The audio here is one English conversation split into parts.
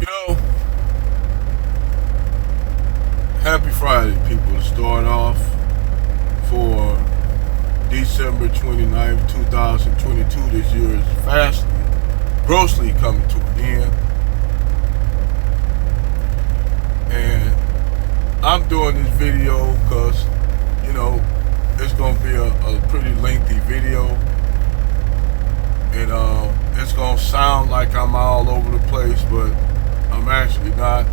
You know, happy Friday, people, to start off for December 29th, 2022. This year is fastly, grossly coming to an end. And I'm doing this video because, you know, it's going to be a pretty lengthy video. And it's going to sound like I'm all over the place, but I'm actually not.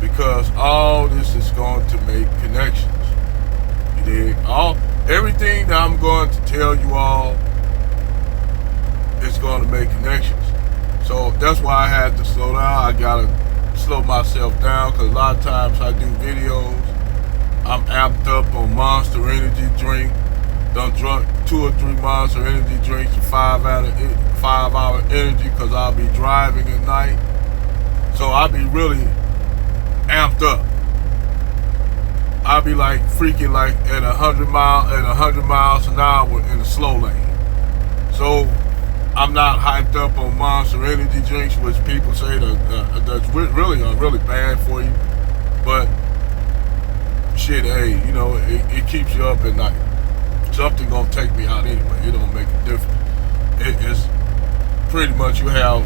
Because all this is going to make connections. You dig? Everything that I'm going to tell you all is going to make connections. So that's why I had to slow down. I gotta slow myself down because a lot of times I do videos. I'm amped up on Monster Energy drink. Done drunk 2 or 3 Monster Energy drinks for 5-hour energy because I'll be driving at night. So I'll be really amped up. I'll be like freaking like at 100 miles an hour in the slow lane. So I'm not hyped up on Monster Energy drinks, which people say that's really bad for you. But shit, hey, you know, it keeps you up at night. Something gonna take me out anyway. It don't make a difference. It's pretty much you have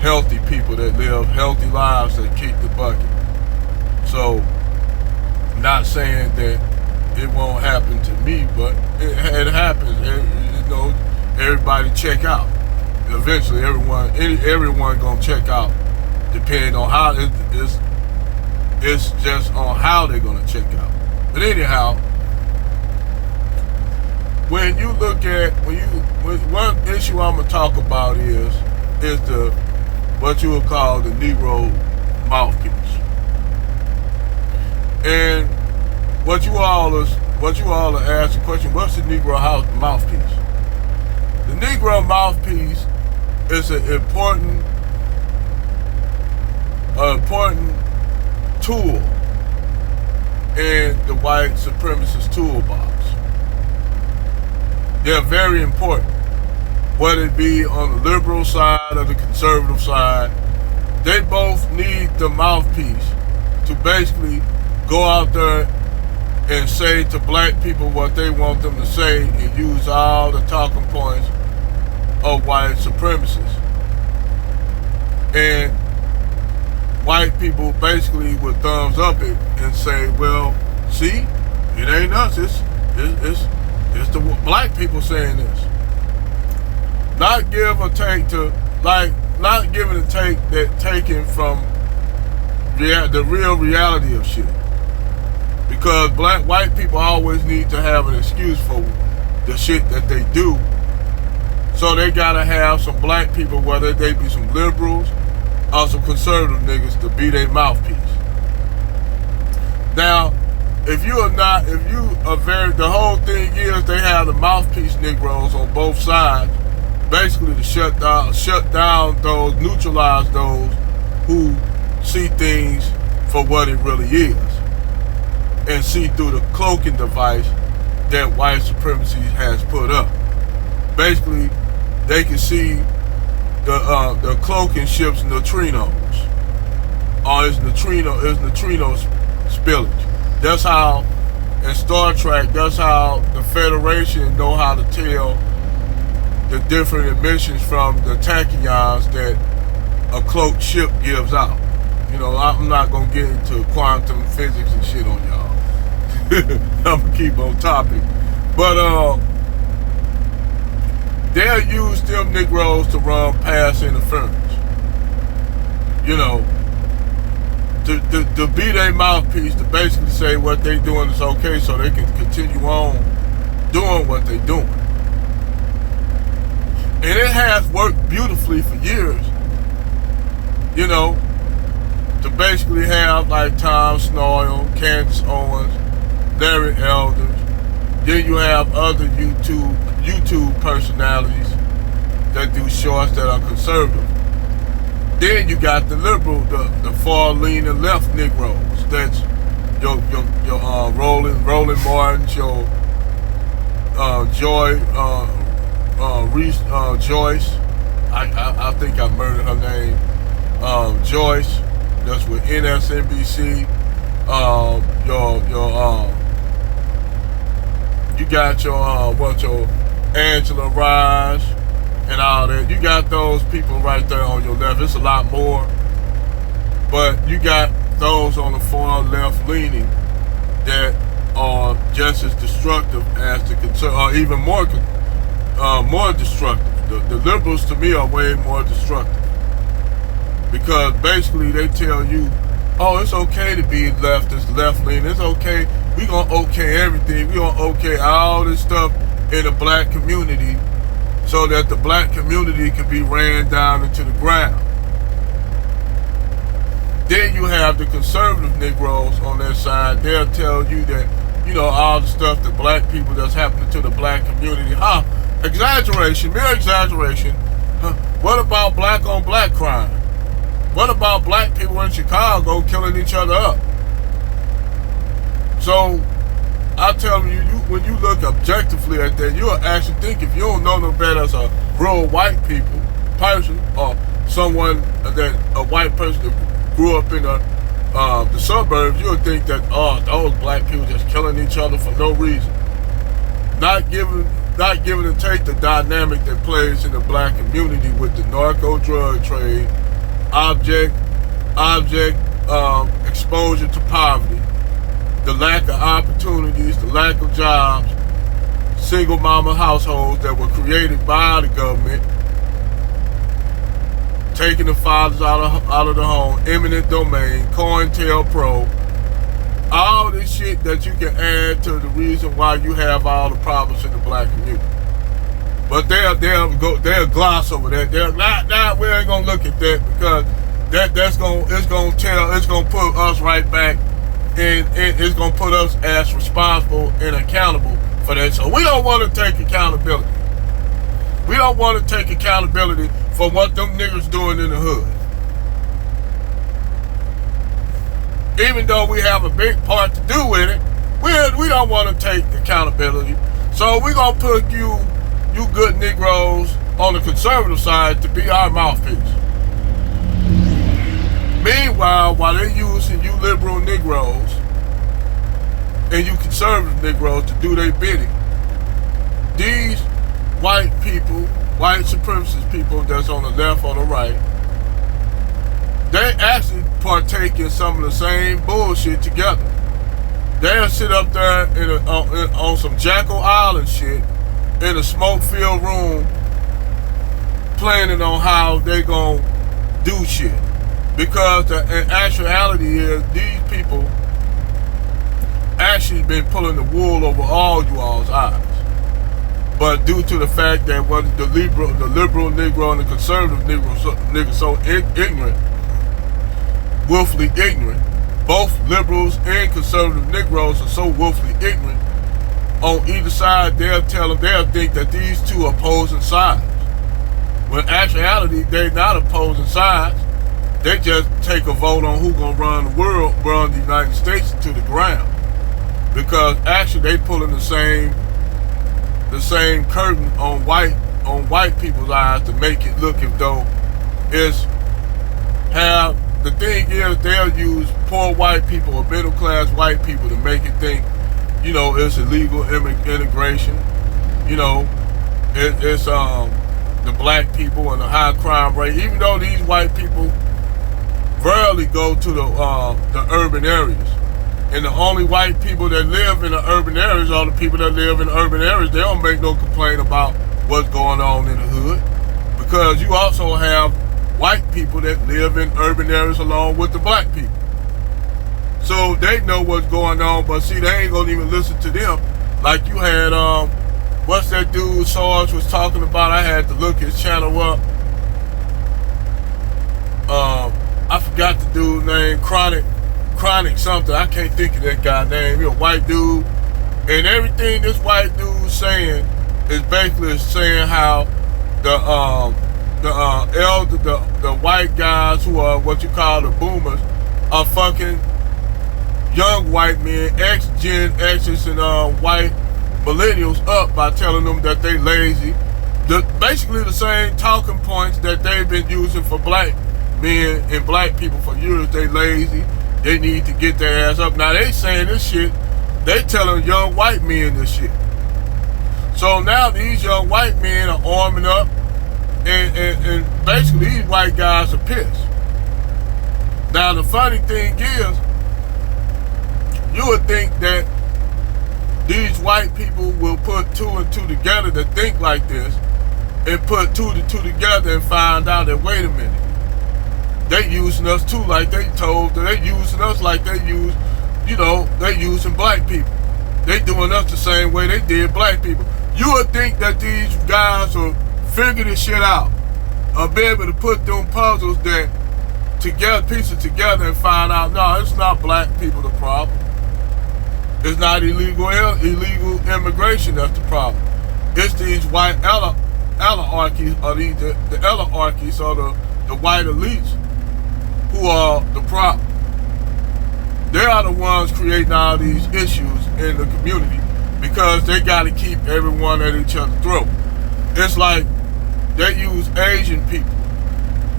healthy people that live healthy lives that kick the bucket. So, not saying that it won't happen to me, but it happens. You know, everybody check out. Eventually, everyone gonna check out, depending on how it's just on how they're gonna check out. But anyhow, when you look at one issue I'm gonna talk about is the what you would call the Negro mouthpiece. And what you all are asking the question, what's the Negro mouthpiece? The Negro mouthpiece is an important tool in the white supremacist toolbox. They're very important. Whether it be on the liberal side or the conservative side, they both need the mouthpiece to basically go out there and say to black people what they want them to say and use all the talking points of white supremacists. And white people basically would thumbs up it and say, well, see, it ain't us, it's the black people saying this. Not give or take not giving a take that taken from the real reality of shit. Because white people always need to have an excuse for the shit that they do. So they gotta have some black people, whether they be some liberals or some conservative niggas, to be their mouthpiece. Now, the whole thing is they have the mouthpiece Negroes on both sides, basically to shut down those, neutralize those who see things for what it really is, and see through the cloaking device that white supremacy has put up. Basically, they can see the cloaking ship's neutrinos, or its neutrino spillage. That's how, in Star Trek, that's how the Federation know how to tell the different emissions from the tachyons that a cloaked ship gives out. You know, I'm not gonna get into quantum physics and shit on y'all. I'm gonna keep on topic. But they'll use them Negroes to run pass interference. You know, to be their mouthpiece, to basically say what they doing is okay so they can continue on doing what they doing. And it has worked beautifully for years. You know, to basically have like Tom Snoil, Candace Owens, Larry Elders. Then you have other YouTube personalities that do shorts that are conservative. Then you got the liberal, the far leaning left Negroes. That's your Roland Martin, your Joyce. I think I murdered her name. Joyce. that's with NSNBC. You got your Angela Raj and all that. You got those people right there on your left. It's a lot more, but you got those on the far left leaning that are just as destructive as the or even more destructive. The liberals, to me, are way more destructive, because basically they tell you, oh, it's okay to be left-leaning. It's okay. We gonna okay everything. We gonna okay all this stuff in the black community, so that the black community can be ran down into the ground. Then you have the conservative Negroes on their side. They'll tell you that, all the stuff that black people that's happening to the black community. Exaggeration, mere exaggeration. What about black on black crime? What about black people in Chicago killing each other up? So I tell you, when you look objectively at that, you'll actually think, if you don't know no better as a real white person, or someone a white person that grew up in the suburbs, you'll think that, those black people just killing each other for no reason. Not giving to take the dynamic that plays in the black community with the narco drug trade, object exposure to poverty, the lack of opportunities, the lack of jobs, single mama households that were created by the government, taking the fathers out of the home, eminent domain, COINTELPRO, all this shit that you can add to the reason why you have all the problems in the black community. But they'll gloss over that. They're not. We ain't gonna look at that, because it's gonna put us right back, and it's gonna put us as responsible and accountable for that. So we don't want to take accountability. We don't want to take accountability for what them niggas doing in the hood. Even though we have a big part to do with it, we don't want to take accountability. So we're going to put you good Negroes on the conservative side to be our mouthpiece. Meanwhile, while they're using you liberal Negroes and you conservative Negroes to do their bidding, these white people, white supremacist people that's on the left or the right, they actually partake in some of the same bullshit together. They'll sit up there on some Jekyll Island shit in a smoke-filled room, planning on how they gonna do shit. Because the actuality is, these people actually been pulling the wool over all you all's eyes. But due to the fact that the liberal Negro and the conservative Negro so ignorant, willfully ignorant, both liberals and conservative Negroes are so willfully ignorant, on either side they'll think that these two are opposing sides. When in actuality, they're not opposing sides. They just take a vote on who's gonna run the United States to the ground. Because actually they pulling the same curtain on white people's eyes to make it look as though the thing is, they'll use poor white people or middle class white people to make it think, it's illegal immigration. It's the black people and the high crime rate. Even though these white people rarely go to the urban areas, and the only white people that live in the urban areas are the people that live in the urban areas. They don't make no complaint about what's going on in the hood, because you also have white people that live in urban areas along with the black people. So they know what's going on, but see, they ain't gonna even listen to them. Like you had, what's that dude Sarge was talking about? I had to look his channel up. I forgot the dude's name, Chronic something. I can't think of that guy's name. He's a white dude. And everything this white dude's saying is basically saying how the white guys who are what you call the boomers are fucking young white men, ex-Gen X's and white millennials up by telling them that they lazy. Basically the same talking points that they've been using for black men and black people for years they lazy, they need to get their ass up. Now they saying this shit, they telling young white men this shit. So now these young white men are arming up, and basically these white guys are pissed. Now the funny thing is, you would think that these white people will put two and two together to think like this, and put two to two together and find out that, wait a minute, they using us too, like they told, they using us like they use, they using black people. They doing us the same way they did black people. You would think that these guys will figure this shit out, or be able to put them puzzles that together, pieces together, and find out, no, it's not black people the problem. It's not illegal immigration that's the problem. It's these white oligarchies, or the oligarchies, or the white elites, who are the problem. They are the ones creating all these issues in the community because they got to keep everyone at each other's throat. It's like they use Asian people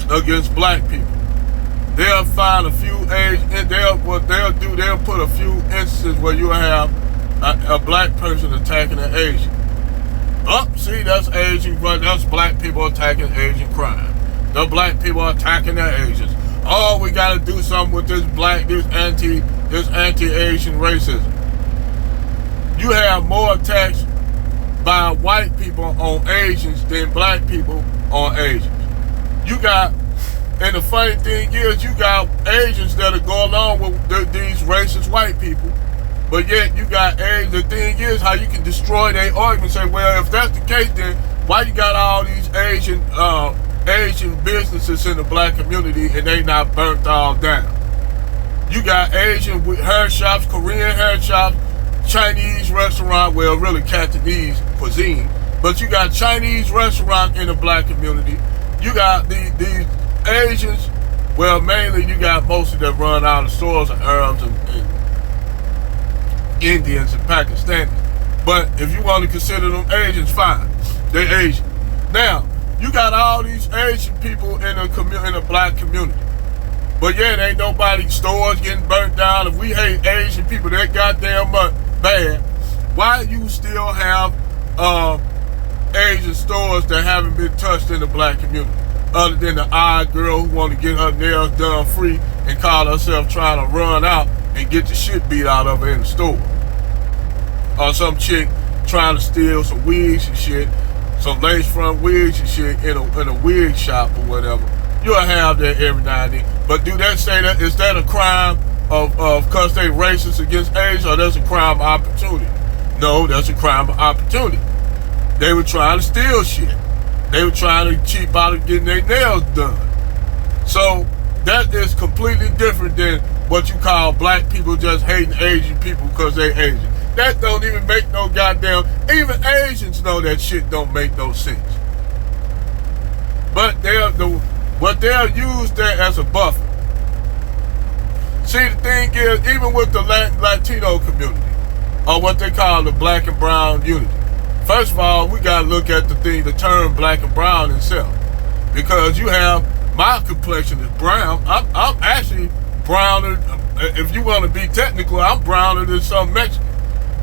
against black people. They'll find a few Asian, and they'll put a few instances where you have a black person attacking an Asian. See, that's Asian, but that's black people attacking Asian crime. The black people are attacking the Asians. Oh, we got to do something with this anti-Asian racism. You have more attacks by white people on Asians than black people on Asians. And the funny thing is, you got Asians that'll go along with these racist white people, but yet you got Asians. The thing is how you can destroy their argument. Say, well, if that's the case, then why you got all these Asian businesses in the black community and they not burnt all down? You got Asian hair shops, Korean hair shops, Chinese restaurant, well, really Cantonese cuisine, but you got Chinese restaurant in the black community. You got these Asians, well, mainly you got most of them run out of stores of Arabs and Indians and Pakistanis. But if you want to consider them Asians, fine, they Asian. Now, you got all these Asian people in the black community, but yet ain't nobody stores getting burnt down. If we hate Asian people that goddamn much bad, why you still have Asian stores that haven't been touched in the black community? Other than the odd girl who want to get her nails done free and call herself trying to run out and get the shit beat out of her in the store. Or some chick trying to steal some wigs and shit, some lace front wigs and shit in a wig shop or whatever. You'll have that every now and then. But do that say that, is that a crime of cause they racist against Asians, or that's a crime of opportunity? No, that's a crime of opportunity. They were trying to steal shit. They were trying to cheap out of getting their nails done. So that is completely different than what you call black people just hating Asian people because they Asian. That don't even make no goddamn, even Asians know that shit don't make no sense. But they'll use that as a buffer. See, the thing is, even with the Latino community, or what they call the black and brown unity, first of all, we gotta look at the term black and brown itself. Because you have, my complexion is brown. I'm actually browner, if you want to be technical, I'm browner than some Mexicans.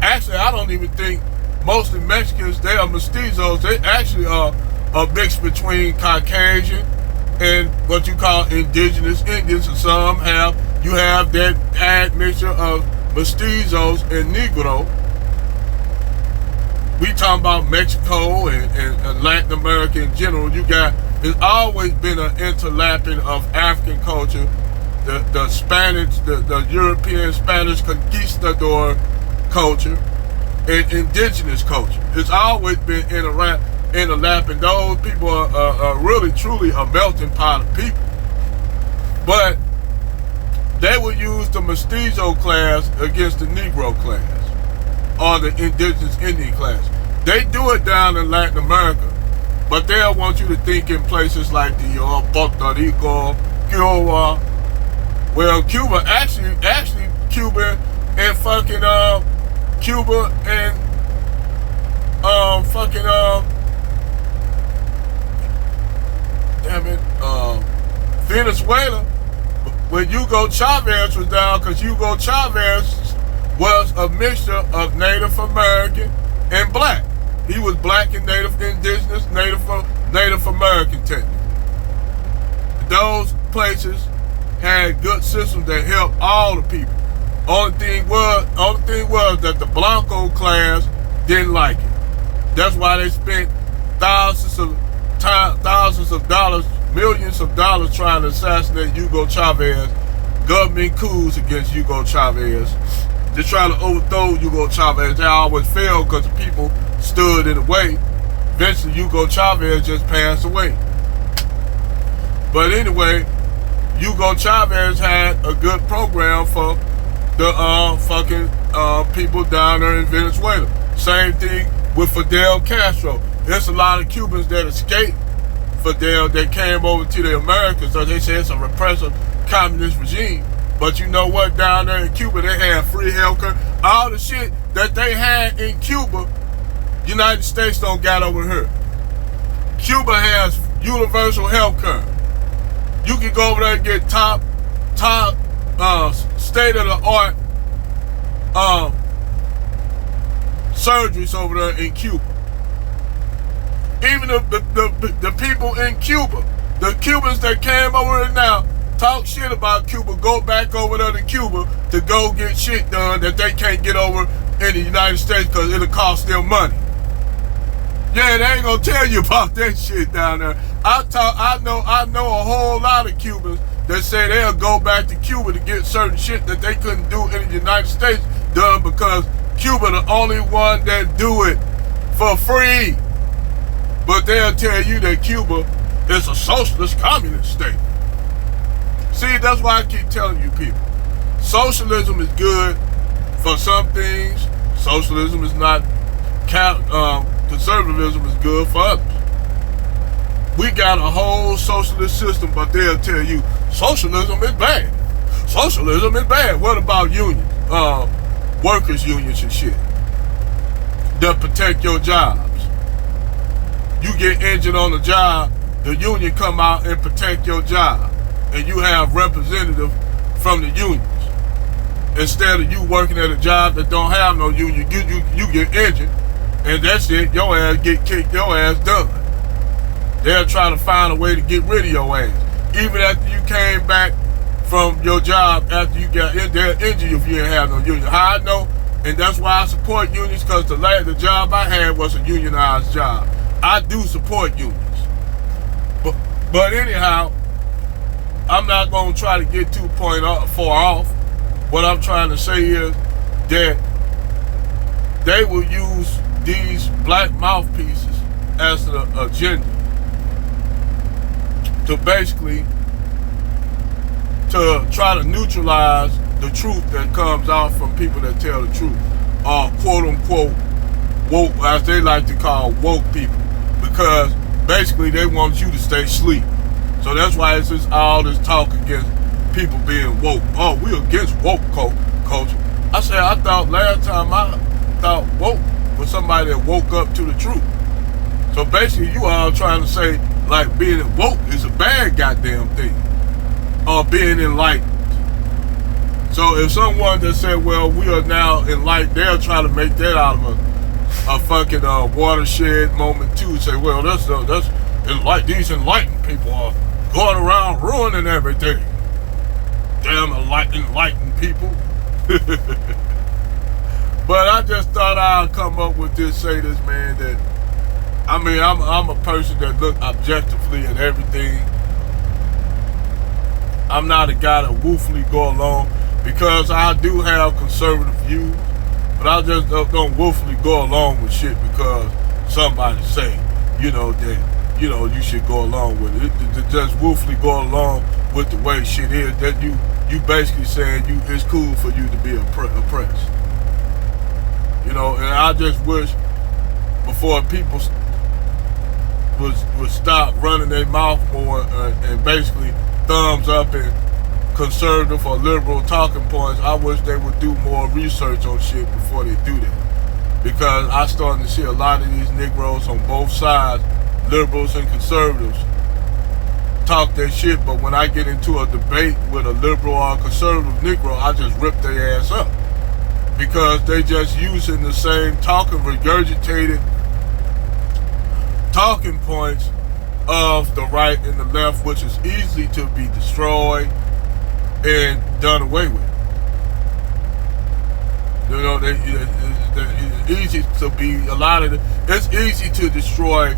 Actually, I don't even think most of the Mexicans, they are mestizos. They actually are a mix between Caucasian and what you call indigenous Indians, and some you have that admixture of mestizos and Negro. We talking about Mexico and Latin America in general. There's always been an interlapping of African culture, the Spanish, the European Spanish conquistador culture, and indigenous culture. It's always been interlapping. Those people are really, truly a melting pot of people. But they would use the mestizo class against the Negro class, or the indigenous Indian class. They do it down in Latin America, but they'll want you to think in places like the Puerto Rico, Cuba. Well, Cuba, actually, Cuba and fucking Cuba and Venezuela, when Hugo Chavez was down, because Hugo Chavez was a mixture of Native American and black. He was black and Native indigenous, Native American technically. Those places had good systems that helped all the people. Only thing was that the Blanco class didn't like it. That's why they spent thousands of dollars, millions of dollars trying to assassinate Hugo Chavez, government coups against Hugo Chavez. They try to overthrow Hugo Chavez. They always failed because the people stood in the way. Eventually, Hugo Chavez just passed away. But anyway, Hugo Chavez had a good program for the people down there in Venezuela. Same thing with Fidel Castro. There's a lot of Cubans that escaped Fidel that came over to the Americas, so they say it's a repressive communist regime. But you know what? Down there in Cuba, they had free healthcare. All the shit that they had in Cuba, United States don't got over here. Cuba has universal healthcare. You can go over there and get top state-of-the-art surgeries over there in Cuba. Even the people in Cuba, the Cubans that came over there now, talk shit about Cuba, go back over there to Cuba to go get shit done that they can't get over in the United States because it'll cost them money. Yeah, they ain't gonna tell you about that shit down there. I know a whole lot of Cubans that say they'll go back to Cuba to get certain shit that they couldn't do in the United States done because Cuba the only one that do it for free. But they'll tell you that Cuba is a socialist communist state. See, that's why I keep telling you people. Socialism is good for some things. Socialism is not, conservatism is good for others. We got a whole socialist system, but they'll tell you socialism is bad. Socialism is bad. What about unions? Workers' unions and shit that protect your jobs. You get injured on the job, the union come out and protect your job. And you have representatives from the unions. Instead of you working at a job that don't have no union, you get injured, and that's it, your ass get kicked, your ass done. They'll try to find a way to get rid of your ass. Even after you came back from your job, after you got in, they'll injure you if you didn't have no union. How I know, and that's why I support unions, because the job I had was a unionized job. I do support unions. But anyhow, I'm not going to try to get too far off. What I'm trying to say is that they will use these black mouthpieces as an agenda to basically to try to neutralize the truth that comes out from people that tell the truth, or quote-unquote woke, as they like to call woke people, because basically they want you to stay asleep. So that's why it's just all this talk against people being woke. Oh, we're against woke culture. I said, I thought last time I thought woke was somebody that woke up to the truth. So basically you all trying to say like being woke is a bad goddamn thing, or being enlightened. So if someone that said, well, we are now enlightened, they'll try to make that out of a fucking watershed moment too. Say, well, that's enlightened. These enlightened people are going around ruining everything. Damn enlightened people. But I just thought I'd come up with this, say this, man, that I mean, I'm a person that look objectively at everything. I'm not a guy that woefully go along, because I do have conservative views, but I just don't woefully go along with shit because somebody say, that, you should go along with it. To just woefully go along with the way shit is, that you basically saying it's cool for you to be oppressed. And I just wish before people would stop running their mouth more and basically thumbs up and conservative or liberal talking points, I wish they would do more research on shit before they do that. Because I starting to see a lot of these Negroes on both sides, liberals and conservatives, talk their shit, but when I get into a debate with a liberal or a conservative Negro, I just rip their ass up. Because they just using the same regurgitated talking points of the right and the left, which is easy to be destroyed and done away with. You know, it's easy to be it's easy to destroy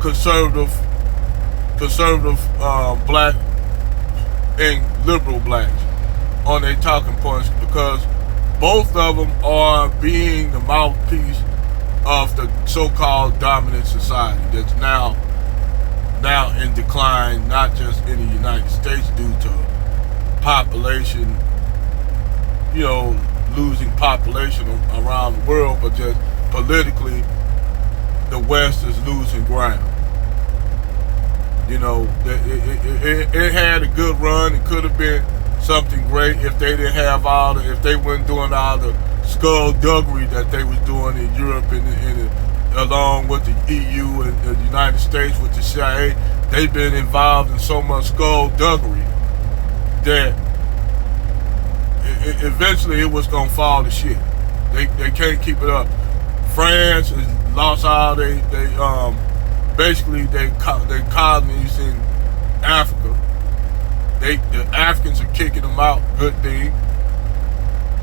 conservative black and liberal blacks on their talking points, because both of them are being the mouthpiece of the so-called dominant society that's now in decline, not just in the United States due to population, losing population around the world, but just politically, the West is losing ground. It had a good run. It could have been something great if they didn't have if they weren't doing all the skullduggery that they was doing in Europe and along with the EU and the United States with the CIA. They've been involved in so much skullduggery that eventually it was gonna fall to shit. They can't keep it up. France has lost all they colonies in Africa. The Africans are kicking them out. Good thing.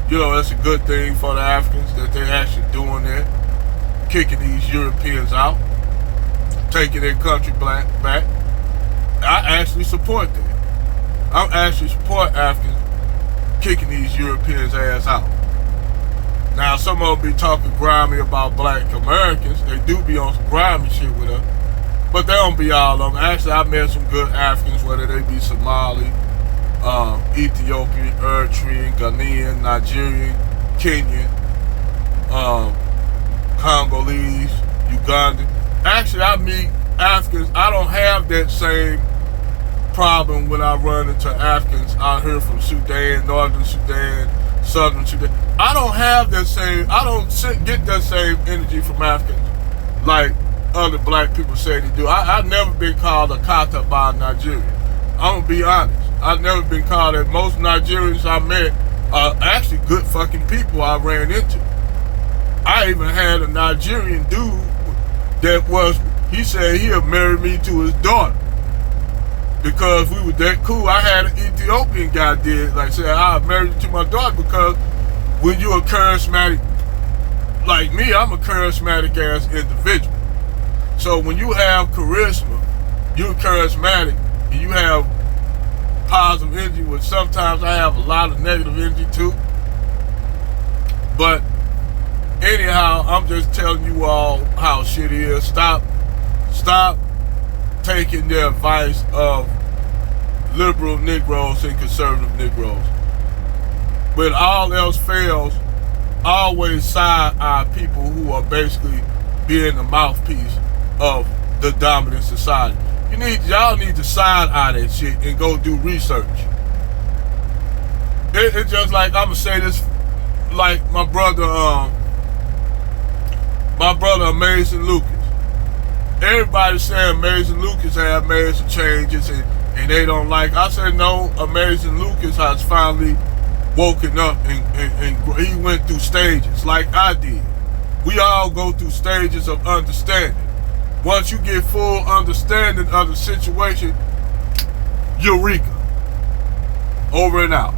That's a good thing for the Africans that they're actually doing that. Kicking these Europeans out. Taking their country back. I actually support that. I actually support Africans kicking these Europeans' ass out. Now, some of them be talking grimy about black Americans. They do be on some grimy shit with us. But they don't be all of them. Actually, I met some good Africans, whether they be Somali, Ethiopian, Eritrean, Ghanaian, Nigerian, Kenyan, Congolese, Ugandan. Actually, I meet Africans. I don't have that same problem when I run into Africans out here from Sudan, Northern Sudan, Southern Sudan. I don't get that same energy from Africans like other black people say they do. I've never been called a kata by a Nigerian. I'm gonna be honest. I've never been called that. Most Nigerians I met are actually good fucking people I ran into. I even had a Nigerian dude he said he'll marry me to his daughter. Because we were that cool. I had an Ethiopian guy said, I'll marry you to my daughter, because when you're a charismatic, like me, I'm a charismatic ass individual. So when you have charisma, you're charismatic, and you have positive energy, which sometimes I have a lot of negative energy too. But anyhow, I'm just telling you all how shit is. Stop taking the advice of liberal Negroes and conservative Negroes. When all else fails, always side-eye people who are basically being the mouthpiece of the dominant society. Y'all need to side-eye that shit and go do research. It's just like, I'm gonna say this, like my brother Amazing Lucas. Everybody's saying Amazing Lucas have made some changes and they don't like. I said no, Amazing Lucas has finally woken up and he went through stages like I did. We all go through stages of understanding. Once you get full understanding of the situation, eureka. Over and out.